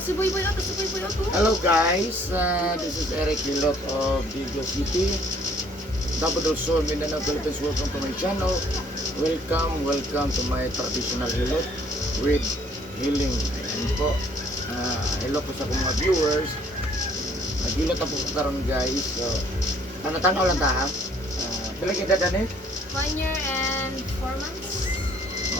Hello guys, this is Eric Hilot of Vigo City, Double Sol, Mindanao, Philippines. Welcome to my channel. Welcome to my traditional Hilot with healing. Ayan po. Hello po sa mga viewers. Naghilot na po karon guys. So, tanaw lang ta. Pila kita dani? 1 year and 4 months.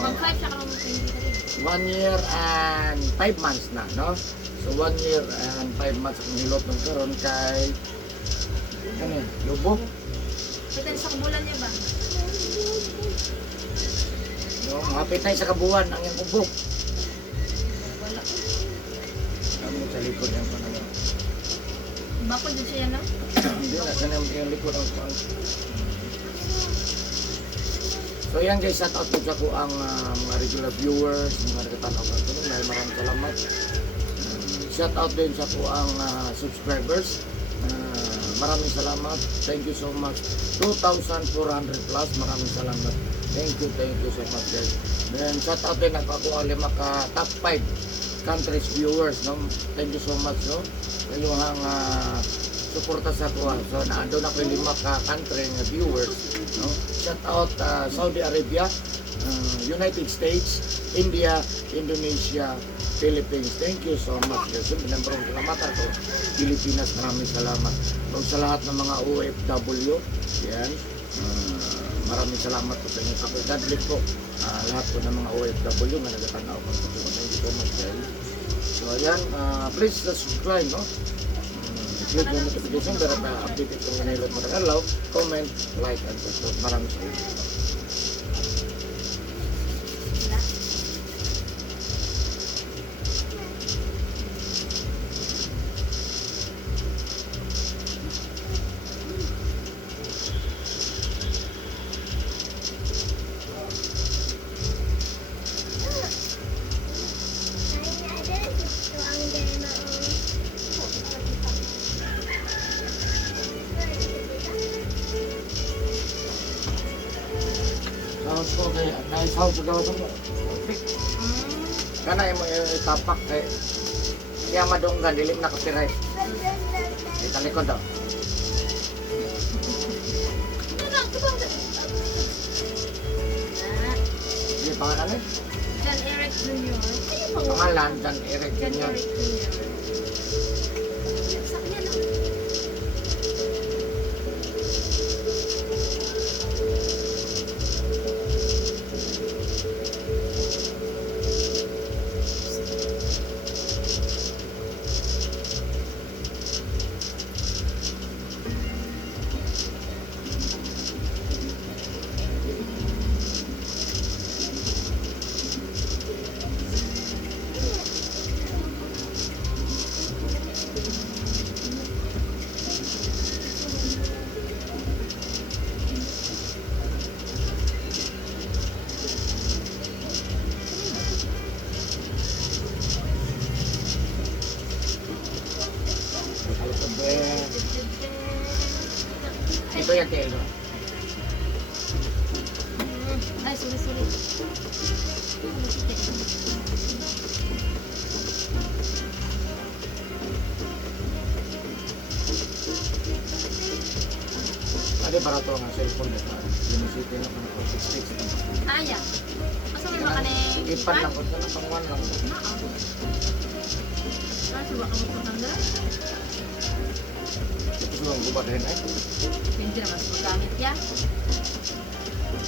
Mag-5 siya karong 2023. 1 year and 5 months na, no? So 1 year and 5 months akong hilot ng karon kay ano, lubo. Pwede sa kabulan niya ba? No, mapit na sa kabuwan ang iyang ubok. Wala. Ano sa likod ng panalo. Bakod din siya, no? Hindi na, ganyan yung likod ng panalo. So yan guys, shout out po sa ko ang mga regular viewers, mga nagtatanaw ko ito. Maraming salamat. Shout out din sa ko ang subscribers. Maraming salamat. Thank you so much. 2,400 plus. Maraming salamat. Thank you so much guys. Then shout out din ako ang 5 ka top 5 countries viewers. No? Thank you so much. No? Kayo ang suporta sa ko. So naandun ako yung 5 ka country nga viewers. No? Shout out Saudi Arabia, United States, India, Indonesia, Philippines. Thank you so much. Siyempre, nabrong salamat ako. Pilipinas, maraming salamat. Kung sa lahat ng mga OFW, yan, maraming salamat po sa inyo. God bless po lahat po ng mga OFW na nagatanaw ko. Thank you so much, guys. So, ayan, please subscribe, no? Click yung notification para ma-update itong nanilot mo ng alaw, comment, like, and subscribe. Maraming salamat. Ko kay naisaw sa gawa mo. Kana imo itapak kay iya madonggan dili na kapiray. Di talikod daw. Di pangalan eh? John Eric Jr. Pangalan John Eric John Jr. Eric Jr. Sa kanya, no? Ito yung telo. Ay, sorry. Ada para to nga cellphone na sinisipin na ko na 66. Aya. Asa may makaning Ipan lang ko na pangwan lang. Asa ba kamo tanda? Ito lang gubad rin eh. Hindi naman magamit ya.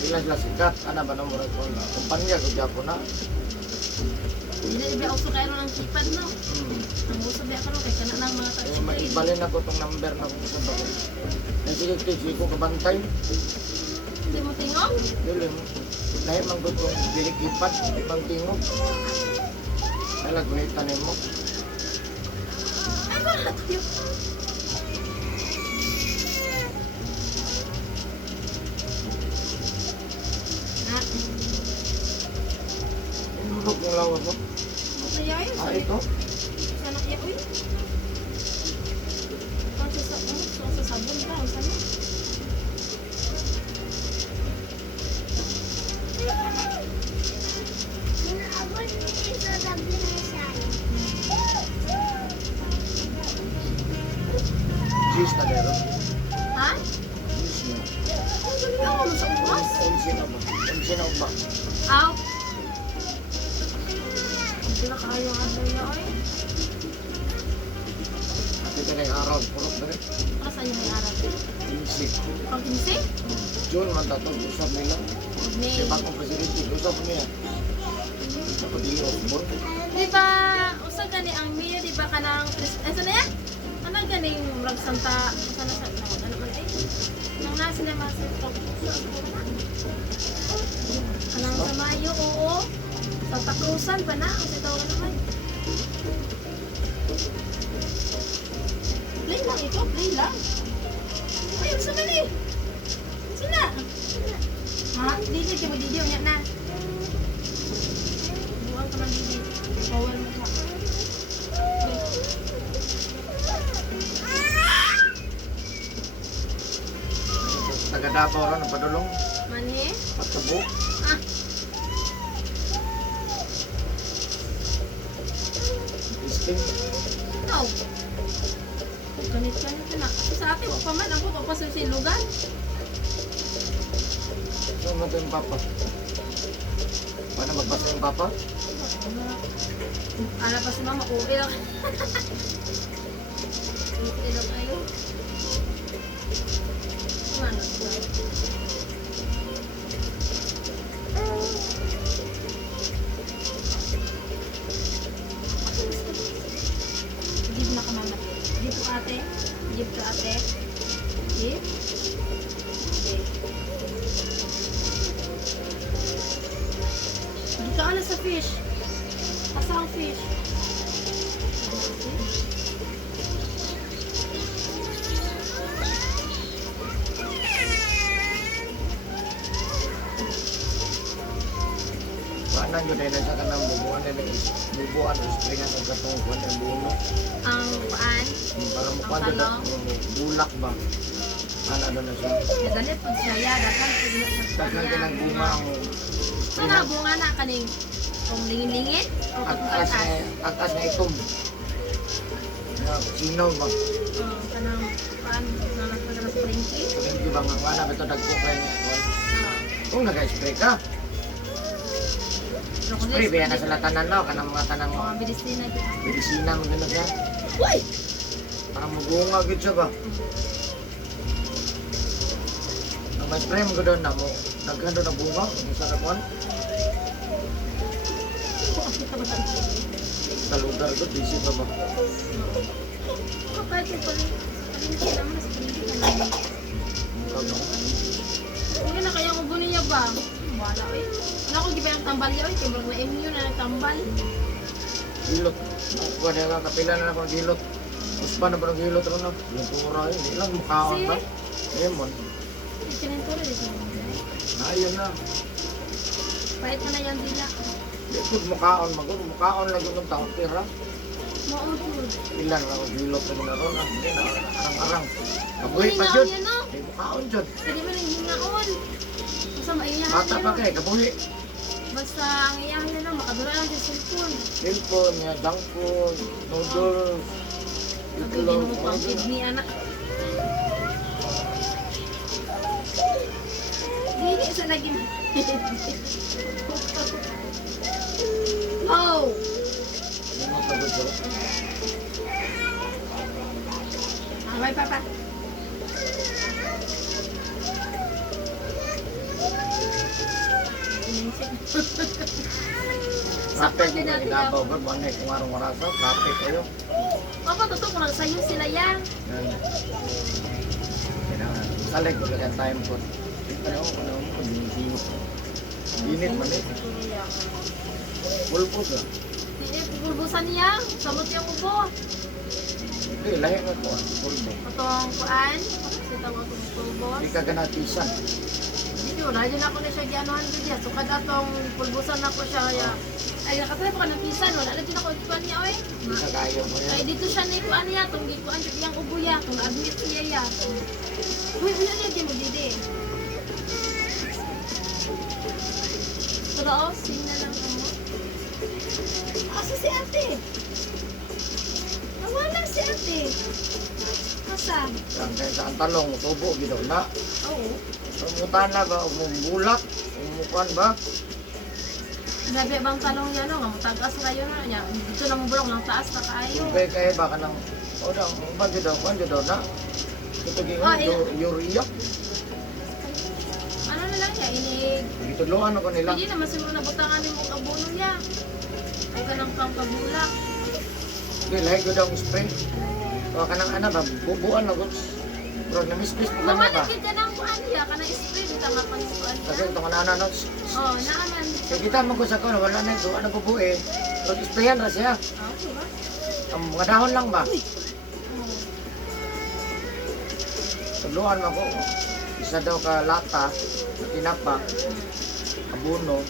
Ilan sikat, ana ba nomor ko na kumpanya ko japo na. Hindi ba uso kayo ng keypad, no? Ang uso ba karon kay kana nang mga touch screen. Maibalin ako tong number na kung saan ba ko. Sige ko kabantay. Hindi mo tingog? Dili mo. Dahil man gud kong dili kipat, ibang tingog. Alag gunitan mo. Ay, wala tayo. Inulog yung lawa ko. Kaya yun, Ito? sana iya, uy. Sa sabon ka, sana. lista dero. Ha? Lista. Ako mo sa ubos? 11 na ba? 11 na ba? Aw. Hindi na kayo ang ano niya, oy. Ate ka na yung araw, purok na rin. Para saan yung may araw? 15. Pang 15? June man tatong usap nila. May. Kaya bagong presidente, usap niya. Sa pagdili Osborn. Di ba, usa gani ang Mia, di ba kanang, saan na yan? Ano gani yung Rag Santa, saan na saan? Ano man eh? Nang nasa na mga kanang sa Mayo, oo. Sa Takrusan pa na, kasi tawag naman. Play lang ito, play lang. Ayun sa mali. Sina? Ha? Didi, kaya mo didi, unya na. Buwan ka ng didi. Bawal mo ka. Taga Davao ron, napadulong. Mani? Patabo. Ah, Listing. ikaw. Ganit-ganit ka na. Sa akin, wag pa man. Ako, papasusilugan. Saan mo ito yung papa? Paano magbasa yung papa? Ala pa si mama, uwi lang. Uwi lang kayo. Ano ba? Give na ka mama. Give to ate. Give to ate. Give. Okay. Hindi ka alas sa fish. Asa ang fish? Paano yun na sa kanang bubuan nila bubuan o springan ang katungkuan ng buno. Ang paan? Para mo Ang pa doon talong? bulak ba? Ano doon na siya? Ganit pag siya ya, dakan pag siya Tagnan ka ng bunga ang Sana bunga na kaning kung lingin-lingin o pagpatas. atas na itom. Na sinaw ba? Kanang paan na nagpagana sa ringki. Hindi ba nga wala ba ito dagko kayo nga? Kung nag-spray ka, spray ba yan na sa latanan na kanang mga tanang Mga bilis din na dyan. medisina mo ganun siya. Uy! Parang magunga gid siya ba? Nang may spray mo doon na mo, nagkano na bunga, isa ka kuan, sa lugar ko, busy pa ba? Kahit yung palingki naman, nasa palingki ka naman. Ano? Hindi na kaya ubo niya ba? Wala eh. Ano ako giba yung tambal niya eh. Kaya na MU na nagtambal. Gilot. Kuha na lang, kapila na ako ng gilot. Uspa na ba ng gilot rin na? Yung tura yun, hindi lang mukhaon ba? Lemon. Sinentura din siya. Ayun na. Pahit mo na yung dila. Di po mukhaon, mukhaon lang yung taon tira. Maudod. Ilan lang ang gilot na ron. Hindi na, arang-arang. Kabuhi pa Hingaon dyan. yan no? May mukhaon dyan. Pwede mo nang hingaon. Basta maiyahan Bata niya pa no? kayo, kabuhi. Basta ang iyahan niya no, makadura lang sa cellphone. Cellphone, niya, junk food, noodles, Pagiging mo pang kidney anak. Dili sa naging... Oh! Yung mga tagod ko. Away papa. Kapit din mo natin na Davao ba? Manay kung arong marasa, kapit kayo. Papa, totoo ko lang sa'yo sila yan. Yan. Kailangan. Salig ko kaya time ko. Ano mo, binisino. Init man eh. Pulpos ah. Hindi, pupulbusan niya. Samot yung ubo. Hindi, lahi nga ko ah. Pulpos. Itong kuan. Kasi tawag ko pulbos. Hindi ka ganatisan. Hindi, wala din ako na siya gianohan ko diya. So kada tong pulbusan na ko siya. Ay, nakatry ko ka ng pisan. Wala na din ako ikuan niya, oy. Hindi ka kaya mo yan. Ay, dito siya ni kuan niya. Itong gikuan siya diyang ubo ya. Itong admit siya ya. Uy, wala niya din mo didi. Pero, oh, sing na lang ako. Asa si ate? Nawala si ate. sa. Ang kaya sa talong, tubo, gito na. Oo. Umutana ba, umubulak, umukuan ba? Grabe bang talong yan, no? Nga tagas kayo na niya. Dito na mabulok ng taas na kaayo. Kaya kaya baka nang, o daw, bagyo daw, na. Ito gingon, urea. Ano na lang niya, inig. Gitudloan ako nila. Hindi naman siguro nabutangan ni mo kabuno niya. Ay ka ng kabulak. Hindi, lahi ko daw ang spray. O kanang ana ba, bubuan na guts. Bro, namispis mo ka na ba? Mamalikid ka ng kuan niya, ka na spray, dito nga pa yung kuan Kasi niya. itong anana no. Oo, naaman. Kaya kita mo ko sa kono, wala na ito, ano bubuin. Pero sprayan na siya. Okay ba? Ang mga dahon lang ba? Oo. Tuluan mo ko. Isa daw ka lata, na tinapa, abuno.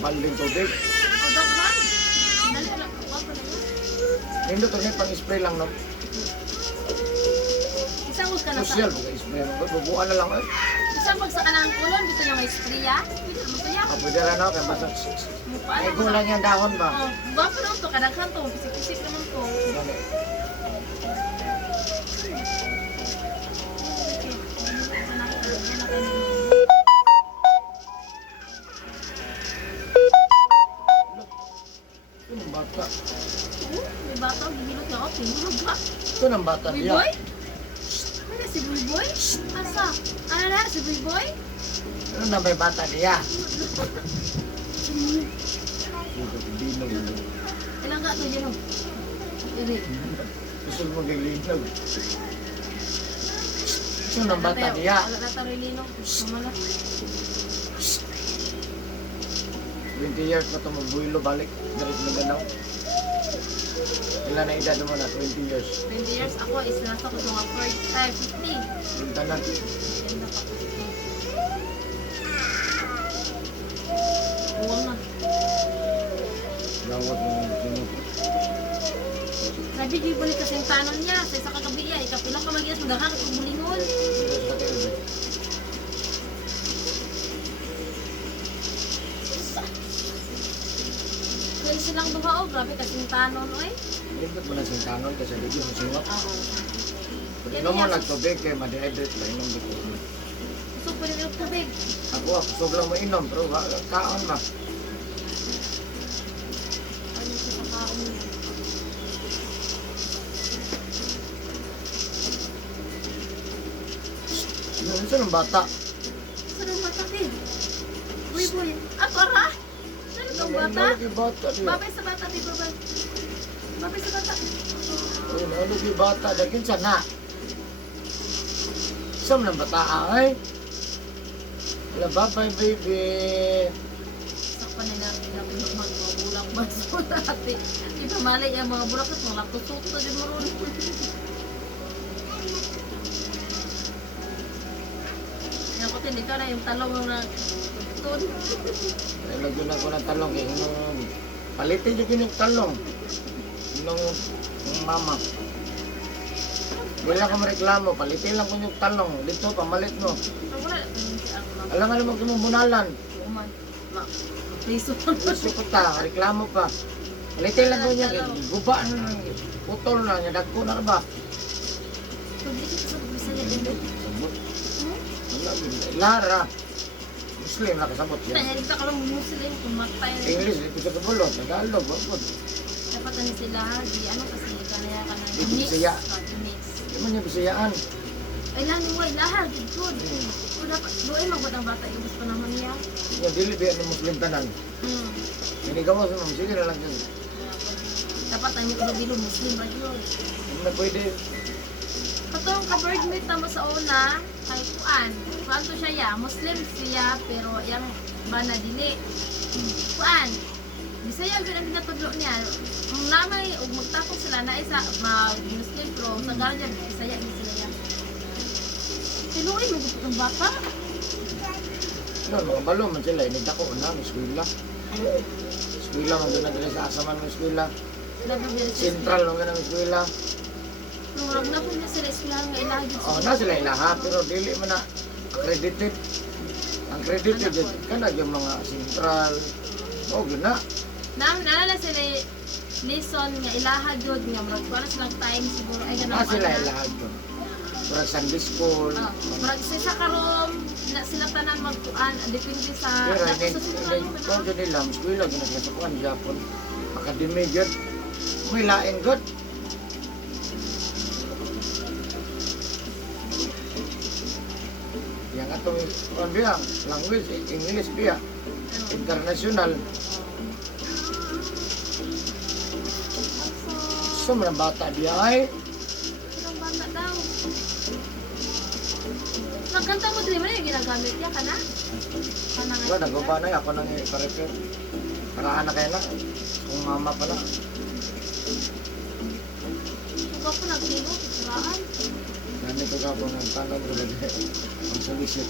Balding tubig. O, daghan. Dali, alam ko pa na yun. Hindi to pang-spray lang no. Isang huwag ka na sa... Social, pag-spray mo. Bubuan na lang eh. Isang huwag sa kanang kulon, dito yung spray ya. Pwede naman kaya. Pwede rin ako, kaya basta Mukha may gulang yung dahon ba? Oh, gwapo naman to, kadaghan to, pisik-pisik naman to. Gani. Ito ng bata. May bata, gimilot nga ako, pinulog ba? Ito ng bata niya. Buiboy? Ano si Buiboy? Asa? Ano na, si Buiboy? Ano na may bata niya? Dinog. Ilang ka ito yun? Iri. Gusto mo gilinog. Ito ng bata niya. Wala na tayo lino. Mamala. 20 years pa ito magbuylo balik. Darit na ganaw. Ilan na edad mo na? 20 years. 20 years ako, is nasa ko mga 50. Yung tanan. Ganda pa. Uwang na. Gawat mo ng sinip. Sabi, di balik kasing tanon niya. Sa isa kagabi niya, ikapila ka mag-ias, magdahan at bulingon. Kaya silang duha, oh, grabe kasing tanon, oy. Lindot mo na sintanon kasi dito mo singot. Oo. Pag inom mo nagtubig kay ma-dehydrate na inom dito. Gusto ko rin yung tubig. Ako, kusog lang mo inom pero kaon ma. Ano siya sa kaon niya? Yung isa ng bata. Saan ang bata, eh? Uy, boy. Ah, para? Saan ang bata? Yung bata niya. Babay sa bata, di ba ba? Babay sa bata. Yung yung bata. Dagin sana. Isang ng bata ay. Wala babay baby. Sakpan nila, pinapulog mga bulak ba? So, dati. Ito malay ang mga bulak at mga tusok na din marunong. Yan ko ikaw na yung talong na tun. Lagyan ako ng talong kay palitin yung yung talong. Yung mama. Hindi lang ako mareklamo, palitin lang ko yung talong. Dito, pamalit mo. Ang wala, ang mga Alam mo kung bunalan. uman. Piso. Gusto ko ta, reklamo pa. Palitin lang ko niya, guba na lang. Putol na niya, dagko na ba? Pwede ka sa Bisaya din. Sabot. Wala, Lara. Muslim, nakasabot siya. Kaya ka lang Muslim, kumatay. English, dito sa kabulot, Tagalog, wapod. Dapat na sila, di ano kasi, kanaya ka na Di mix. Bisaya. Mix. Di man niya bisayaan. Ay lang mo, lahag, good. O dapat, doon magbat ang bata, ibus pa naman niya. Yung dili biya ng Muslim tanan. Hmm. Sinigaw sa mga, sige na lang yun. Dapat ang yung bilo, Muslim ba yun? Hindi na pwede. Katong ka-bird meet na mo sa una, kay Kuan. Kuan to siya ya, Muslim siya, pero yung bana dili. Kuan. Bisaya gyud ang ginatudlo niya. Ang namay ug magtapos sila na isa mag-Muslim pero sa ganyan Bisaya gyud sila ya. Tinuoy mo gud ang bata. No, mga balo man sila, inigdako na, eskwela. Eskwela, man doon na dila sa asaman ng eskwela. Labi gyud sila. Central, man ganang eskwela. Nung na po niya sila eskwelahan nga ilagi. Oh, na sila ilaha, pero dili man na accredited. Ang credited yun, kanag yung mga central. Oh, gina. Naalala sila lison nga ilaha jud nga murag para silang time siguro ay ganun Sila lahat ko. Para Sunday school. murag sa karon na sila tanan magkuan depende sa Pero dapat hindi, sa simbahan hindi, mo kung dyan nila, eskwela, ginagasukuan, Japon, academy, good. May laing good. Yang atong, ano biya, language, English biya, international. So, mga bata biya ay, Ilang bata daw. Nagkanta mo din man yung ginagamit niya ka na? Kana nga. wala, nagawa na ako nang i-repair. Para anak kayo na, kung mama pala. Suga po nagtino, suraan. Dami ko ka po ng tanong ko lagi. Ang solicit.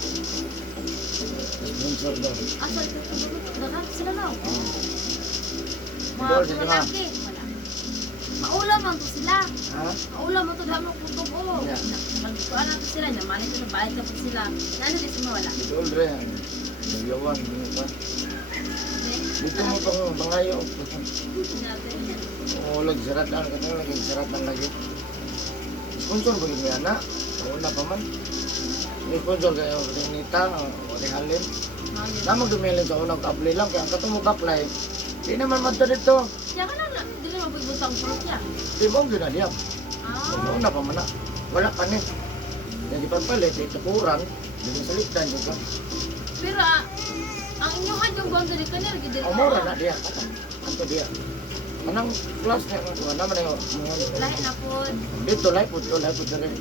Sponsor daw. Asa ito dagat sila daw. Mga Idol, sige nga. lalaki. Wala. Maulam man to sila. Ha? Maulam man to damo kutub o. Yeah. Nagkuan na to sila, naman ito na bayad na po sila. Nano di sila wala. Idol rin. Nagyawan. Dito mo pang bangayo. Oo, lagsarat. Ano ka na? Laging saratan lagi. Sponsor ba yun yan na? Wala pa man. May sponsor kayo. Nita, wala halin. Namang dumilin sa unang apply lang. Kaya ang katong mag-apply, di naman madto dito. Kaya ka na, dili mo pagbutang fruit niya. Di mo ang ginadiyap. Ah. Una pa man na. Wala pa ni. Jadi pagpalit, ito kurang. Hindi salitan yun ka. Pero ang inyong yung boundary ka nila, gidil Ang mura na diya. Anto diya. Anong class na wala naman yung lahi na po. dito live po na rin.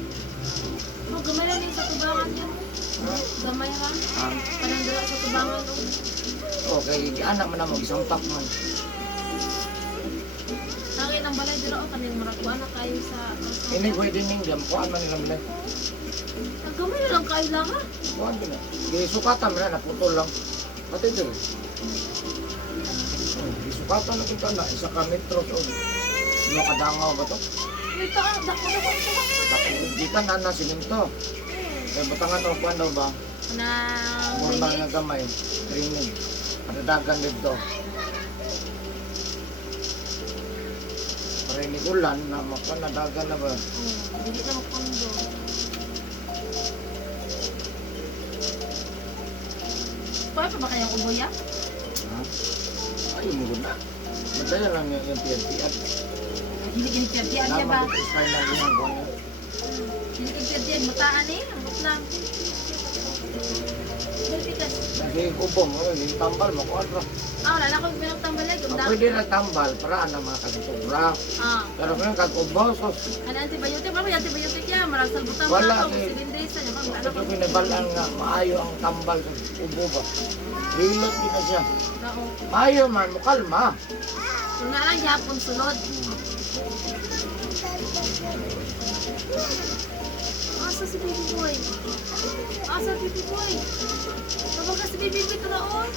Oh, gamay lang yung sa tubangan niya. Gamay lang. Parang dala sa tubangan mo. Okay, anak man na isang pack man. Tangin ang balay dira o kaning marakuan na kayo sa Ini pwede ning jam kuan man nila man. ang gamay na lang kayo lang ha. Kuan din na. Di sukatan man na putol lang. Pati din. Di sukatan na kita na isa ka metro so. Ano kadangaw ba to? Ito ah, dako na ko. Di ka na na siminto. Kaya batangan o kuan daw ba? Na Murna nga gamay. Training. Padadagan dito. Para ini ulan na mapanadagan na ba? Dili na magpondo. Pwede pa ba kayang uboy ah? Ha? Ayun mo na. Madaya lang yung TNT at Dili kinipirtian niya ba? naman ito style lang yung kuan niya. Dili kinipirtian, mutaan eh. Ang butlang. Dili pikas. Kasi ubong mo, yung tambal mo, kuan ra. Ah, wala na akong pinagtambalag. Pwede na tambal para ang mga kagitubra. Ah. Pero kung kag-ubaw, so Ano antibiotic? Ano yung antibiotic niya? Marang salbutan mo Wala, na ako. eh. 7 days na niya. Ano ito ko? pinabalaan nga, maayo ang tambal sa ubo ba. Hilot din na siya. Nako. Maayo man, mukalma. Kung nga lang yapon sunod. Asa si baby boy? Asa baby boy? Tawag ka si baby boy taraon.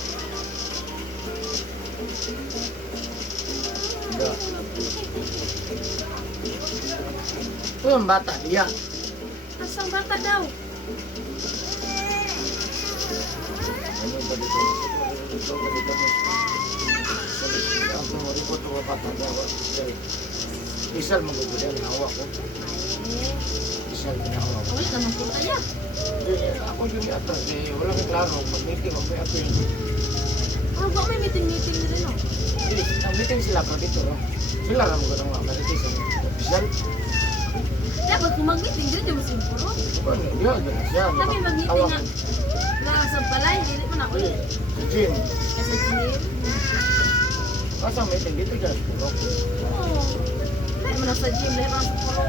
Diba? Ito yung bata, diya. Asang bata daw? Ano ba dito? Ito ba dito mo? Ang tumuri ko ito ba bata daw? Isal mo gusto yan, nahawa ko. Isal pinahawa ko. Wala naman po kaya. Hindi, ako yung atas eh, wala kang klaro. Pag-meeting, okay ako yun. Oh, baka may meeting-meeting na rin oh. Hindi, ang meeting sila pa dito. Sila lang mo ng mga maritis. Official. Dapat kung mag-meeting, dito yung masimpuro. Diyan, diyan siya. Kami mag-meeting nga. Wala sa balay, hindi mo na ako. Eh, sa gym. Kasi gym. Kasang meeting dito dyan. Oo. Lahat mo na sa gym, lahat mo na sa puro.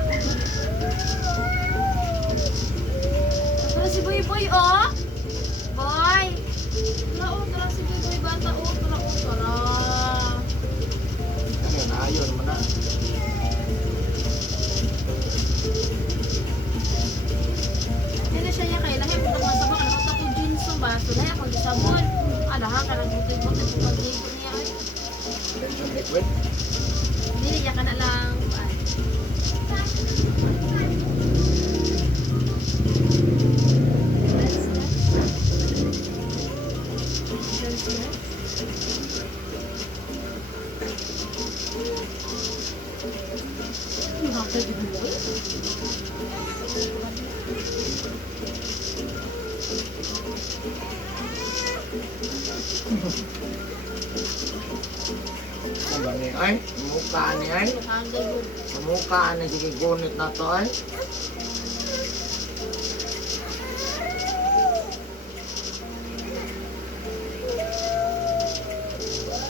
Tara si Boy Boy, oh! Boy! Tara, oh, tara si Boy Boy, bata, oh, tara, oh, tara. Ano yun, ayaw naman na. Yan na siya yan, kaya lahat mo naman sa mga nakata ko jeans ng baso, lahat ako sabon. Alaha ka lang butoy-butoy kung pag-ligo niya, ay. Tension liquid. Hindi niya ka na lang, ay. That's Lagi mo eh. Ano ni ay? Mukha ni ay? Nakagay mo. Sa mukha ni sige gunit na to ay?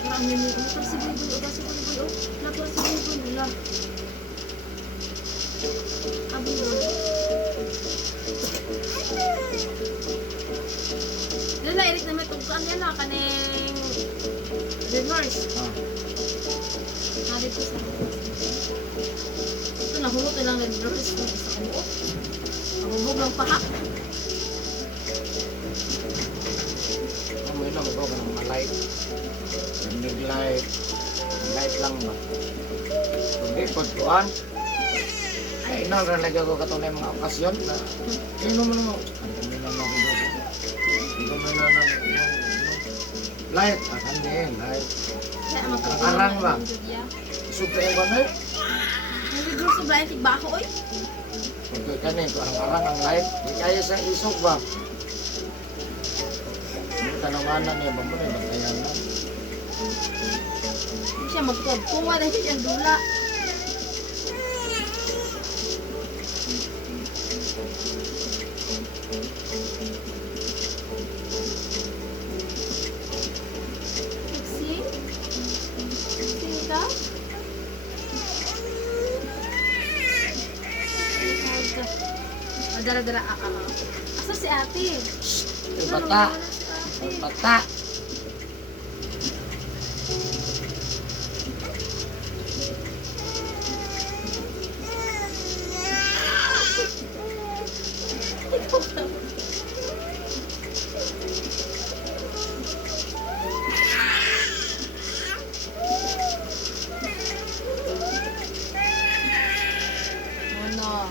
Marami mo. Ano pa si Boy Boy? O ba si Boy Boy? O, lapor si Boy Boy nila. Abi mo. Lala, irik na may tugkaan yan ha. Kaning Red Horse. Ah. Nalit ko sa ito, nahulot na lang Red Horse. Sa kumo. Nahulog lang pa ha. Amoy na mo ka ng mga light. Nag light. Light lang ba? Hindi, pagkuhan. Ay, ino, nalagyan ko katunay mga okasyon na ino mo naman. Ang dami na mga kudo. Ino mo na ng light. Akan din, light. Kaya magpapalong Arang ba? ng Julia. Super ko na. Ang Red Horse sa bayan, tigbako oy. Pagka kanin, parang ang light. Di kaya sa isok ba? Yung tanawanan niya ba mo na, batayan na. Hindi siya magpapunga na siya ang dula. Sing? Sing ka? Dara-dara. Asa si ate? Yung bata. Yung bata. Ano?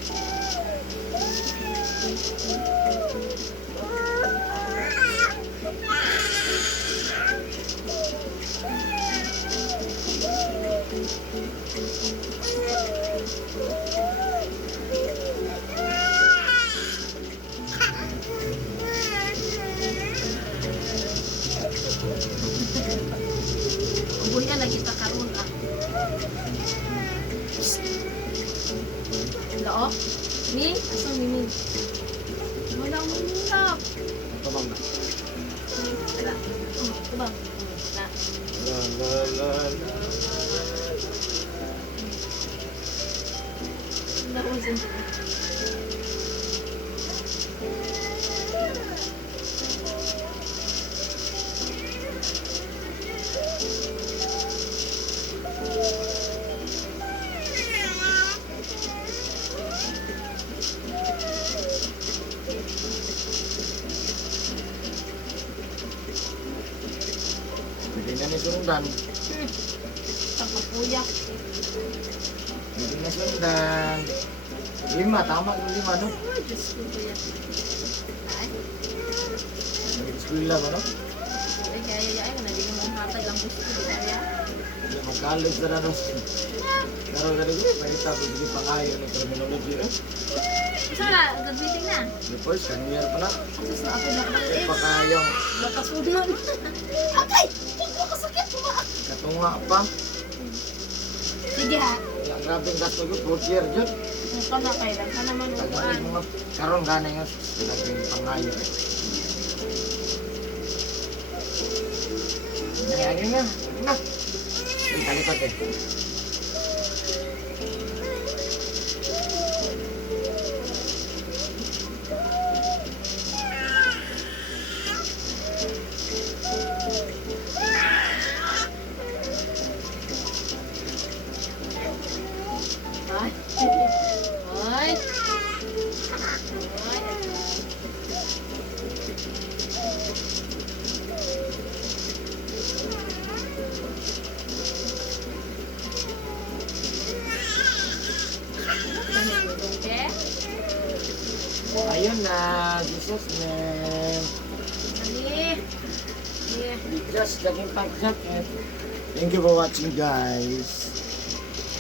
Ubuhin na lagi ta karon ah. Loo? Mi? Asa mi mi? Wala mo nilap. Ito bang na? Wala. Ito bang? Na. La la la la. Nausin. Hindi na ni sundan. Pagpapuya. Hindi na sundan. 5, tama yung 5, no? Oh, Diyos ko kuya. Ay, Nag-eskwela mo, no? ay, kaya nabigyan mo ang hatag lang gusto ko. Kaya, Hindi mag-college na rin. Pero ganun ko, may tapos hindi pa kaya ng terminology, eh. isa na, graduating na. The first, kaniyar pa na. Asus na ako na Hindi pa kayang nakasunan. Akay! Huwag mo kasakit mo. katunga pa. Sige ha. Ang grabing gato yun, 4 year yun. Ito na kailan ka naman Tagal upuan. yung mga karoon gana nga. Naging pangayo, eh. Nangyari na. Ano na? Hindi, kalipat, eh. Ay. Ay. Ay. Okay. Ayun na, Jesus name. Ani. Yeah. Just laging pag-jacket. Thank you for watching, guys.